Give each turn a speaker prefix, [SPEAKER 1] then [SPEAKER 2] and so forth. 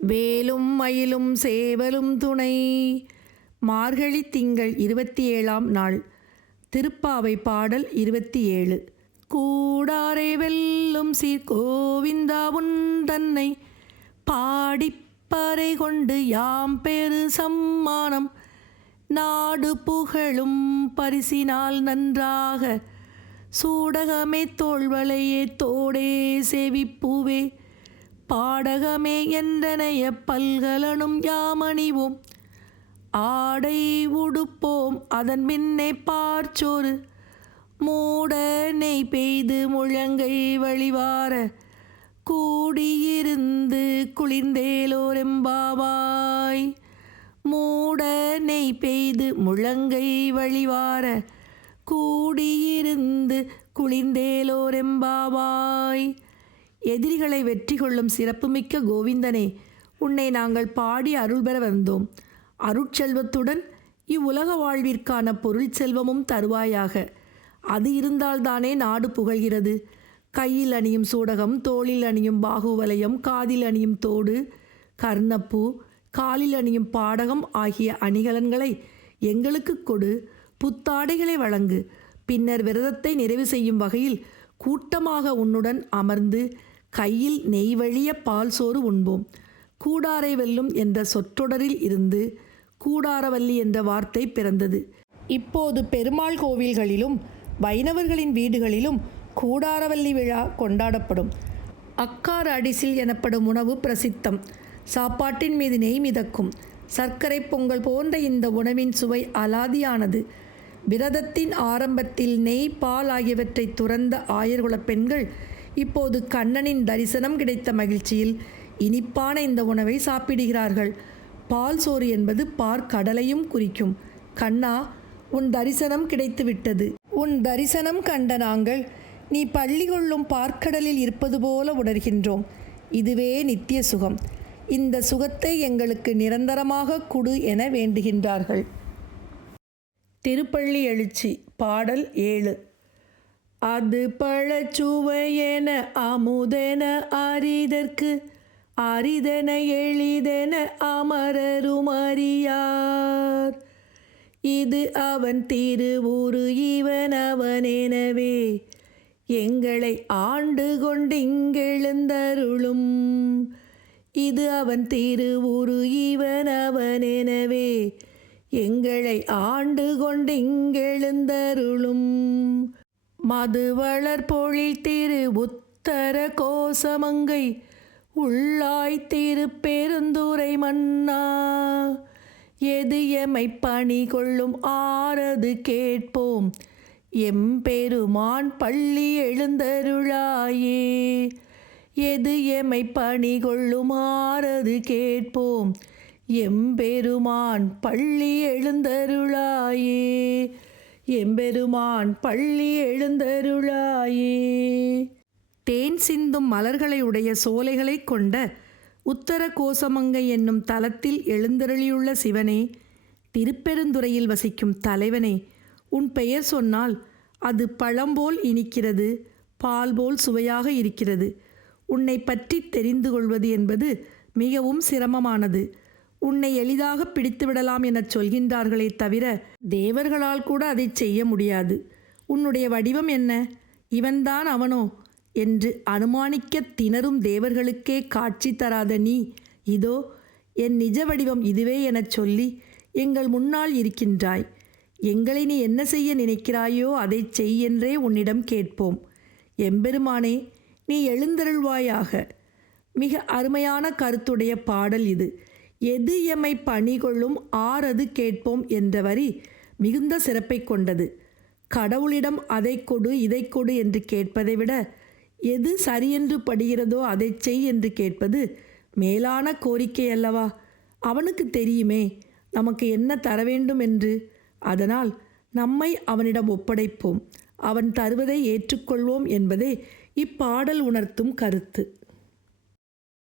[SPEAKER 1] வேலும் மயிலும் சேவலும் துணை. மார்கழி திங்கள் இருபத்தி ஏழாம் நாள். திருப்பாவை பாடல் இருபத்தி ஏழு கூடாரை வெல்லும் சீர் உன் தன்னை பாடிப்பறை கொண்டு யாம் பெரு சம்மானம். நாடு புகழும் பரிசினால் நன்றாக சூடகமே தோல்வளையே தோடே செவிப்பூவே. பாடகமே என்றனைய பல்கலனும் யாமணிவோம். ஆடை உடுப்போம் அதன் பின்னே பார்ச்சோறு மூட நெய் பெய்து முழங்கை வழிவார. கூடியிருந்து குளிர்ந்தேலோரெம்பாவாய். மூட நெய் பெய்து முழங்கை வழிவார. கூடியிருந்து குளிர்ந்தேலோரெம்பாவாய். எதிரிகளை வெற்றி கொள்ளும் சிறப்புமிக்க கோவிந்தனே உன்னை நாங்கள் பாடி அருள் பெற வந்தோம். அருட்செல்வத்துடன் இவ்வுலக வாழ்விற்கான பொருள் செல்வமும் தருவாயாக. அது இருந்தால்தானே நாடு புகழ்கிறது. கையில் அணியும் சூடகம் தோளில் அணியும் பாகுவலயம் காதில் அணியும் தோடு கர்ணப்பூ காலில் அணியும் பாடகம் ஆகிய அணிகலன்களை எங்களுக்கு கொடு. புத்தாடைகளை வழங்கு. பின்னர் விரதத்தை நிறைவு செய்யும் வகையில் கூட்டமாக உன்னுடன் அமர்ந்து கையில் நெய் வழிய பால் சோறு உண்போம். கூடாரை வெல்லும் என்ற சொற்றொடரில் இருந்து கூடாரவல்லி என்ற வார்த்தை பிறந்தது. இப்போது பெருமாள் கோவில்களிலும் வைணவர்களின் வீடுகளிலும் கூடாரவல்லி விழா கொண்டாடப்படும். அக்கார அடிசில் எனப்படும் உணவு பிரசித்தம். சாப்பாட்டின் மீது நெய் மிதக்கும். சர்க்கரை பொங்கல் போன்ற இந்த உணவின் சுவை அலாதியானது. விரதத்தின் ஆரம்பத்தில் நெய் பால் ஆகியவற்றை துறந்த ஆயர்குலப் பெண்கள் இப்போது கண்ணனின் தரிசனம் கிடைத்த மகிழ்ச்சியில் இனிப்பான இந்த உணவை சாப்பிடுகிறார்கள். பால் சோறு என்பது பார்க்கடலையும் குறிக்கும். கண்ணா உன் தரிசனம் கிடைத்துவிட்டது. உன் தரிசனம் கண்ட நாங்கள் நீ பள்ளி கொள்ளும் பார்க்கடலில் இருப்பது போல உணர்கின்றோம். இதுவே நித்திய சுகம். இந்த சுகத்தை எங்களுக்கு நிரந்தரமாக கொடு என வேண்டுகின்றார்கள். திருப்பள்ளி எழுச்சி பாடல் ஏழு. அது பழச்சுவையென அமுதென அரிதற்கு அரிதென எளிதென அமரரும் அறியார். இது அவன் திருவுரு இவன் அவனெனவே எங்களை ஆண்டு கொண்டிங்கெழுந்தருளும். இது அவன் திருவுரு இவன் அவனெனவே எங்களை ஆண்டு கொண்டிங்கெழுந்தருளும். மது பொழில் திரு உத்தர கோசமங்கை உள்ளாய் திரு பெருந்துரை மன்னா. எது எமை பணி கொள்ளும் ஆறது கேட்போம் எம்பெருமான் பள்ளி எழுந்தருளாயே. எது எமை பணி கொள்ளும் ஆறது கேட்போம் எம்பெருமான் பள்ளி எழுந்தருளாயே. எம்பெருமான் பள்ளி எழுந்தருளாயே. தேன் சிந்தும் மலர்களை உடைய சோலைகளை கொண்ட உத்தர கோசமங்கை என்னும் தலத்தில் எழுந்தருளியுள்ள சிவனே திருப்பெருந்துறையில் வசிக்கும் தலைவனே உன் பெயர் சொன்னால் அது பழம்போல் இனிக்கிறது பால் போல் சுவையாக இருக்கிறது. உன்னை பற்றி தெரிந்து கொள்வது என்பது மிகவும் சிரமமானது. உன்னை எளிதாக பிடித்துவிடலாம் எனச் சொல்கின்றார்களே தவிர தேவர்களால் கூட அதை செய்ய முடியாது. உன்னுடைய வடிவம் என்ன? இவன்தான் அவனோ? என்று அனுமானிக்க திணறும் தேவர்களுக்கே காட்சி தராத நீ இதோ என் நிஜ வடிவம் இதுவே எனச் சொல்லி எங்கள் முன்னால் இருக்கின்றாய். எங்களை நீ என்ன செய்ய நினைக்கிறாயோ அதை செய் என்றே உன்னிடம் கேட்போம். எம்பெருமானே நீ எழுந்தருள்வாயாக. மிக அருமையான கருத்துடைய பாடல் இது. எது எமை பணிகொள்ளும் ஆறது கேட்போம் என்ற வரி மிகுந்த சிறப்பை கொண்டது. கடவுளிடம் அதை கொடு இதை கொடு என்று கேட்பதை விட எது சரியென்று படுகிறதோ அதை செய் என்று கேட்பது மேலான கோரிக்கை அல்லவா? அவனுக்கு தெரியுமே நமக்கு என்ன தர வேண்டும் என்று. அதனால் நம்மை அவனிடம் ஒப்படைப்போம். அவன் தருவதை ஏற்றுக்கொள்வோம் என்பதே இப்பாடல் உணர்த்தும் கருத்து.